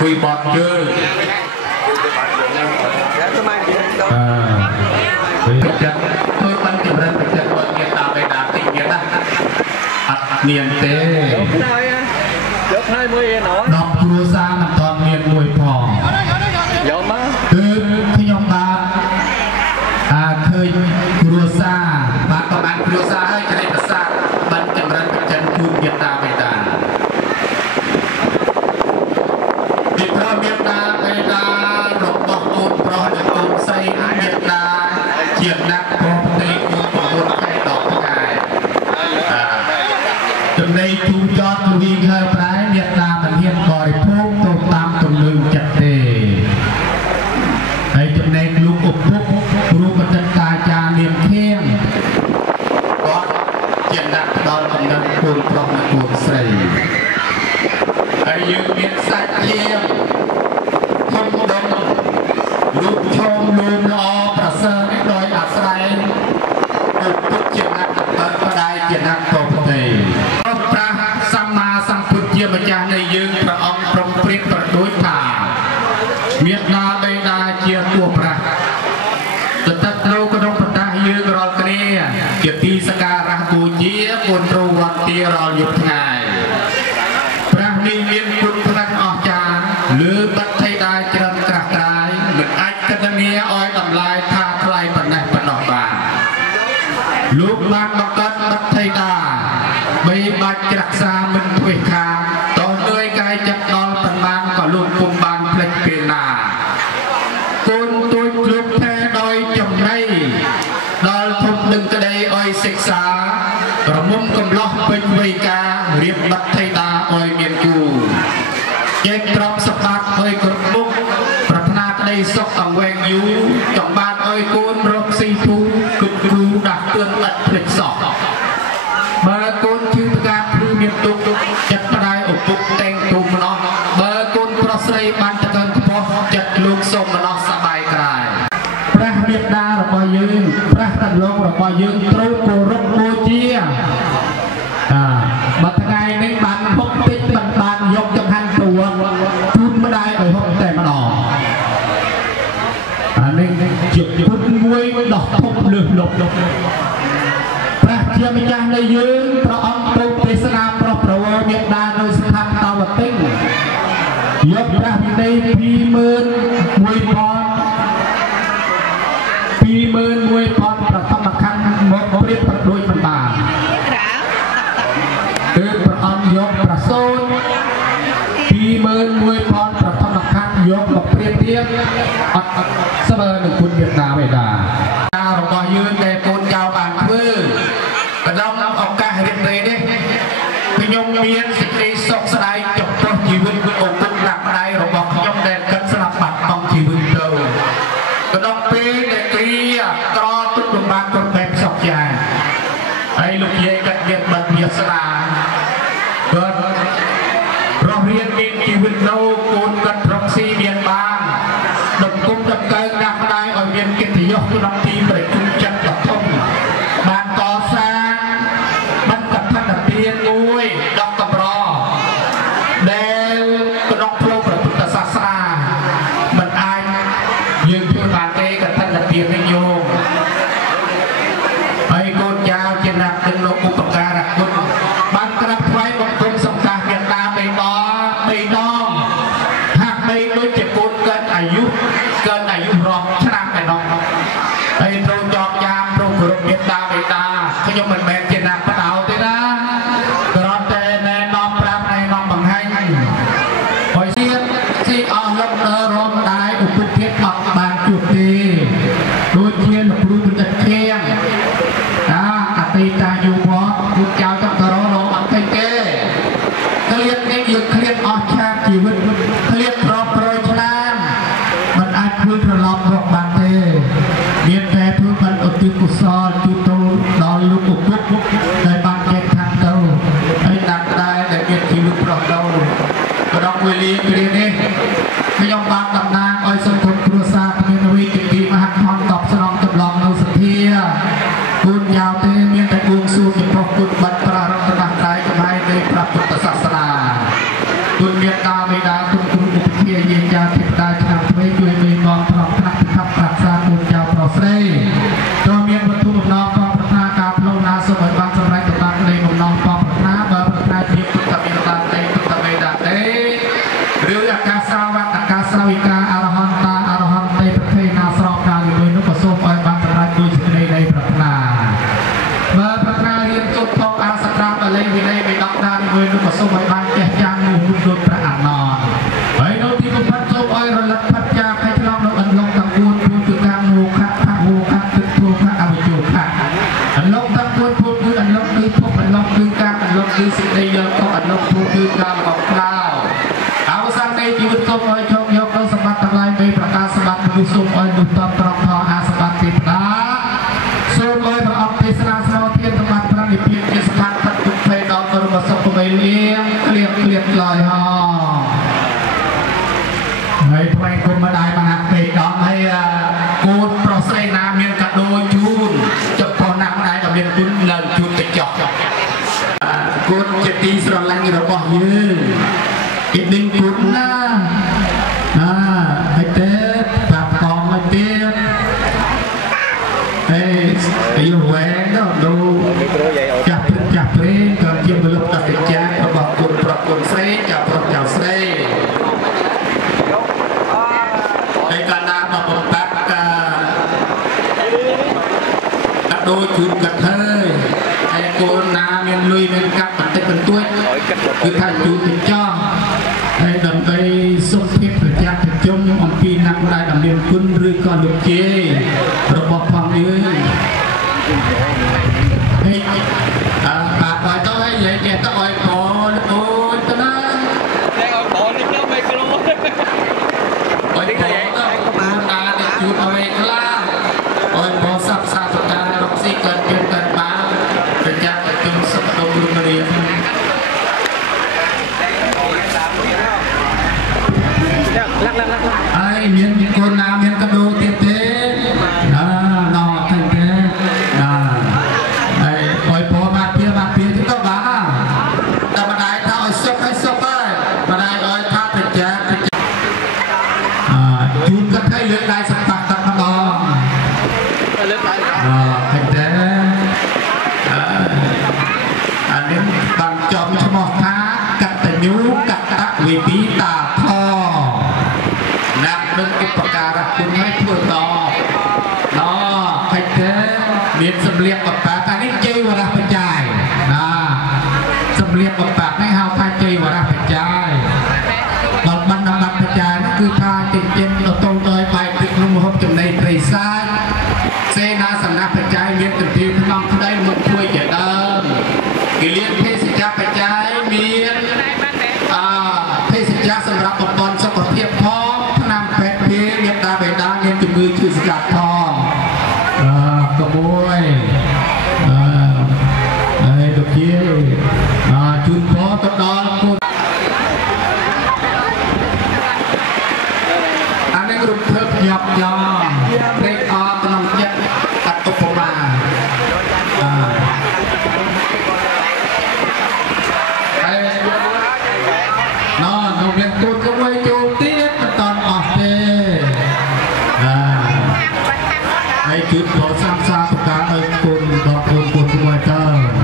quy bọt chưa tôi bắn kiểm tra thực chất của người ta về đá tình nghĩa đó niềm tế đọc cua xa nằm toàn miền mùi phò từ khi nhóm ta khơi cua xa bạn có bạn cua xa hơi cho nên là xa bắn kiểm tra thực chất của người ta về đá vì thơ miền ta về đá rộng bọc ôn pro được ôn xây miền ta chuyện nặng có thể của một cái đọc ngài từ đây chú cho tôi đi hơi trái Việt Nam mình hiện gọi thuốc tôi tam tùng lưng chặt đề ấy từ đây lúc ục thuốc lúc mà chân ta cha niềm khen có chuyện nặng đó là nâng cuồng trong là cuồng sầy ấy như miền sạch chiêm không đông lúc chôm luôn lo và sơ cái đôi ả sài tục chuyện nặng và đai chuyện nặng tổ thể Sama sang putih macam niយើងព្រះអង្គព្រមព្រៀងប្រដូចថាមានណាបេដាជាគួរប្រាស់ទទឹកនៅក្នុងប្រដាស់យើងរាល់គ្នាជាទីសក្ការៈបូជាគុណប្រវត្តិរាល់យប់ថ្ងៃព្រះនេះមានគុណផ្នែកអស្ចារ្យលើបទថេដាច្រិតក្រាស់ក្រាយមិនអាចគណនាឲ្យតម្លៃថាថ្លៃប៉ុណ្ណេះប៉ុណ្ណោះបានលោកបានបង្កើតបទថេដាបីបាច់រក្សាមិនធ្វេសខាតតនឿយកាយចិត្តដល់ប្រមាណក៏លោកពុំបានផ្លេចពេលណាកូនទួយលោកថែដោយចំណៃដល់ធំដឹងក្តីអុយសិក្សាប្រមុំកំឡោះពេញវ័យការរៀបបាត់ថៃតាអុយមានគូចេកត្រប់សបាត់អុយគ្រប់មុខប្រាថ្នាក្តីសុខអង្វែងយូរចង់បានអុយកូនរកស៊ីធូគិតគូដាស់ទឿនឥតភ្លេចសោះបើកូនជឿប្រកាសព្រឺមានទុកចិត្តផ្ដាយឪពុកតែងទូម្លោះបើកូនប្រុសស្រីបានតកើនខ្ពស់ចិត្តលោកសូមម្លោះសបាយក្រាយព្រះមេត្តារបស់យើងព្រះតលោករបស់យើងត្រូវគោរពបូជាបើថ្ងៃនេះបានហុកតិចមិនបានយកចង្ហាន់ទួជូនម្ដាយឲ្យហុកតែម្ដងអានេះជាពុតមួយដោះធប់លើសលប់ព្រះជាម្ចាស់នៃយើងព្រះអង្គទូលទេសនាប្រោះប្រវល់មេត្តានៅស្ថានតវតិយកព្រះវិន័យ21000ប្រធមខណ្ឌមកប្រៀបប្រដូចមិនបានគឺព្រះអង្គយកប្រសូត21000ប្រធមខណ្ឌយកមកប្រៀបធៀបអត់ស្មើនឹងគុណមេត្តាបិតារបស់យើងដែលកូនចៅបានធ្វើក្នុងឱកាសរៀបរយនេះខ្ញុំមានសេចក្តីសុខស្ដាយចំពោះជីវិតឪពុកម្ដាយរបស់ខ្ញុំដែលគិតស្លាប់បាត់បង់ជីវិតទៅក្នុងពេលដែលគ្រាក្រទុក្ខលំបាកគ្រប់បែបសោកចាហើយលោកយាយកាត់មានបាត់វាស្ដាគាត់រស់រៀនមានជីវិតនៅកូនកាត់រកស៊ីមានបានដឹកគុំដឹកកើណាស់ម្ដាយឲ្យមានកិត្តិយសក្នុងទីប្រជុំចិត្តដ៏ធំបានកសាងបានកថាទានមួយដល់កម្រដែលក្នុងផ្លូវព្រះពុទ្ធសាសនាមិនអាច យើងធ្វើបានទេក៏ថាតែពីនេះយោហើយកូនចៅជាអ្នកទឹកលោកឧបការៈគុណបានក្រាបថ្វាយបង្គំសង្ឃាមេត្តា3ដងហាក់បីដូចជាកូនកើតអាយុរាប់ឆ្នាំឯណោះហើយត្រូវចងចាំព្រមគោរពមេត្តាបិតាខ្ញុំមិនមែនជាអ្នកបដៅទេណាគ្រាន់តែណែនាំប្រាប់ណែនាំបង្ហាញហើយស៊ីអស់លំដើរមដៃឧបទិធអត់បានជួបទេដូចជាលោកគ្រូបណ្ឌិតខៀងអតីតយុវវត្តគូចៅតររអត់ទេឃ្លាតនេះយើងឃ្លាតអស់ឆាតជីវិតឃ្លាតរាប់រយឆ្នាំមិនអាចធ្វើត្រឡប់រកបានទេមានតែធ្វើបានឧទ្ទិសកុសលជូនទៅដល់លោកឪពុកដែលបានចែកឋានទៅហើយដាក់ដែរដែលមានជីវិតប្រកបដោយក៏ដល់វេលាគ្រានេះខ្ញុំបានតំណាងឲ្យសង្គមគ្រួសារគ្មានវិជាទីមហាខណ្ឌតបស្នងចម្លងនៅសធាគូនយ៉ាវទេមានតែគួងសួរចំពោះគុណបាត់ប្រារព្ធតាមកាយចំហាយនៃព្រះពុទ្ធសាសនាគុណមេត្តាបិតាគុណគ្រូឧបធាយាយាទេវតាឆ្នាំថ្មីជួយមេមកប្រកប្រាក់ពិខប្រាក់សាគូនយ៉ាវប្រុសស្រីចូលមានវត្ថុបំណងបងប្រាថ្នាការផ្លូវណាសូមឲ្យបានសម្រេចតាមក្តីបំណងបងប្រាថ្នាបើប្រាថ្នាជាពុទ្ធមេត្តាទេពុទ្ធមេត្តាទេឬអាកាសាវៈអាកាសាវិកាអរហន្តតាអរហន្តទេប្រភេទណាស្រោបការមួយនោះក៏សូមឲ្យបានសម្រេចដោយសេចក្តីនៃប្រាថ្នាបើប្រាថ្នារៀនចុះផងអាសក្រាបលេវិន័យបិដកដានមួយនោះក៏សូមឲ្យបានចេះចាំនោះដូចព្រះអនន្តហើយនៅទីបំផុតសូមឲ្យរលឹកផាត់ចាខៃឆ្លងនៅអន្លង់ទាំង4ព្រមទាំងការមោខៈផោខៈទឹកព្រោខៈអវិជោខៈអន្លង់ទាំង4ព្រមគឺអន្លង់គឺភពអន្លង់គឺការអន្លង់គឺសេចក្តីយកទៅអន្លង់ព្រមគឺការអបក្លោអវសាននៃជីវិតសូមឲ្យចូលយកនៅសម្បត្តិទាំងឡាយនៃប្រការសម្បត្តិមនុស្សសូមឲ្យនោះតបត្រង់ផលអាសម្បត្តិទេវតាសូមឲ្យព្រះអង្គទេសនាស្នូធានសម្បត្តិប្រនិព្វានជាស្ថានបត្តិទុក្ខភ័យដល់បរមសុខវេលៀងក្លៀកឡើយហោហើយថ្មីគុំម្ដាយមហាពេកដល់ហើយកូនប្រុសស្រីណាមានកាដូជូនចុះប្រុសណាម្ដាយក៏មានគុណឡើងជូនទៅចោះកូនជាទីស្រឡាញ់របស់យើងគេដេញគុណណាហើយទេប្រាប់កងមកទៀតហើយយូរវែងដល់ចាស់ព្រេងក៏ជាមលុបតតិចារបស់គុណប្រុសគុណស្រីចាប្រុសចៅស្រីហើយកាលណាមកបំបត្តិកាដូជូនកាត់ហើយហើយកូនណាមានលុយមានកាប់បន្តិចបន្តួចគឺថាជូនទៅចោះហើយដើម្បីសុខភាពប្រចាំប្រជុំអំពីណាក់ដែលមានគុណឬក៏លោកជេរបស់ផងយើងហើយបាទបើទៅហើយនិយាយចេះទៅឲ្យបងអូនទៅណាតែឲ្យបងនេះទៅមិនគ្រូអត់ទេបានតាជួបឲ្យខ្លះឲ្យបងសាប់សាប់តារកស៊ីកើតទៀតកើតបានប្រចាំប្រជុំសុខទៅគ្រូរៀនហើយមានកូនណាមានកដោទៀតទេណោថៃទេហើយឲ្យពោបានពីទៅក៏បានតែម្ដាយថាឲ្យសុខហើយសុខហើយម្ដាយឲ្យថាប្រចាំជូនកាត់ឲ្យលើកដៃសម្បត្តិតែម្ដងលើកដៃថៃទេអានេះបានចំឈ្មោះថាកតញ្ញូកតវិពីតាធណាក់នឹងឧបការៈគុណឲ្យធ្វើតខិតទេមានសម្លៀកបបាតានេះជ័យវរៈបច្ច័យណាសម្លៀកបបានេះហៅថាជ័យវរៈបច្ច័យដល់បណ្ឌបាត់បច្ច័យនោះគឺថាចិញ្ចឹមទៅដោយបែបពីក្នុងមហូបចំណីត្រីសាច់សេនាសនៈបច្ច័យមានទន្ទាក្នុងក្តីមុខជួយជាដើមគិលានទេសចបច្ច័យមានទេសចសម្រាប់ប្រព័ន្ធសុខភាពផងឆ្នាំពេទ្យមានមេត្តាបេតាមានជំងឺឈឺស្កាត់ផងក្មួយហើយដូចជាជូនពរទៅដល់គុណអានេះរំភើបញាប់ញ័រព្រេងអរក្នុងចិត្តអតុបមាហើយនៅមានគុណក្មួយចូលទៀតមិនតន់អស់ទេ จุดขอสร้างสร้างประการให้คนบอกคนคนทุกวันเตอร์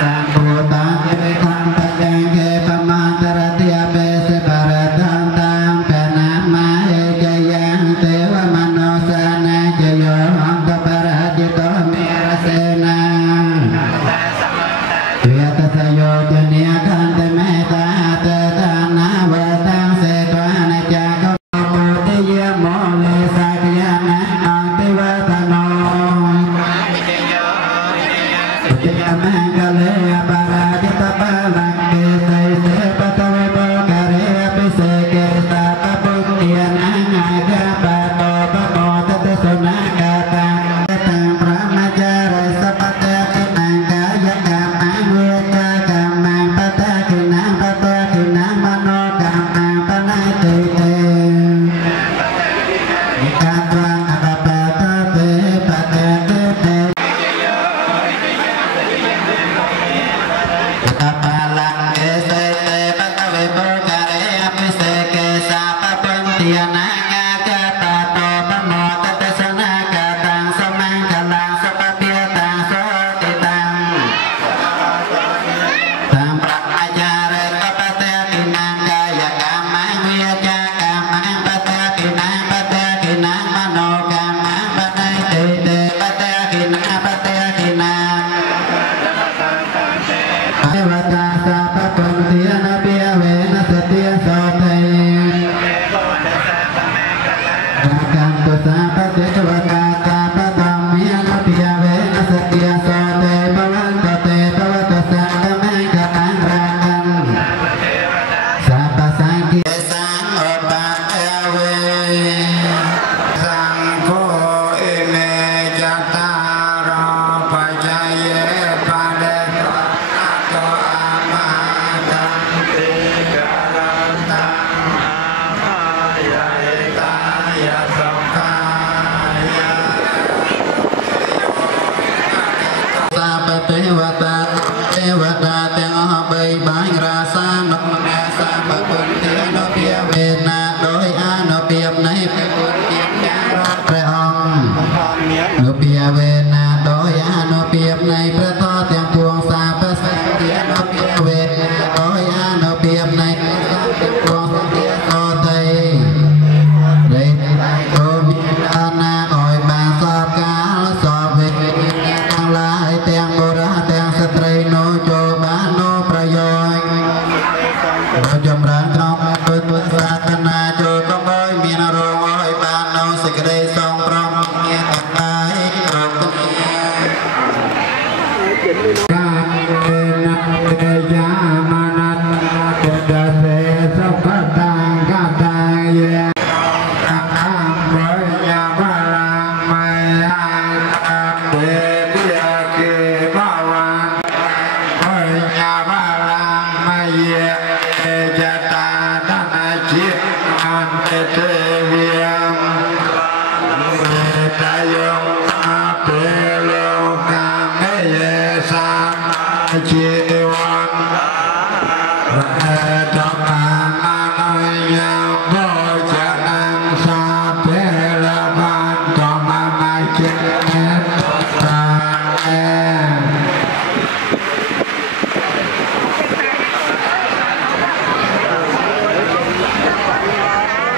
Sang Bồ Tát về tham tất cả kế pha ma tara tia Jom rang trong tôi sát thân na cho công ơi miền rồng ơi ban đầu sẽ đây song prong nghe tận ai rồng Hãy subscribe cho kênh Ghiền Mì Gõ để không bỏ lỡ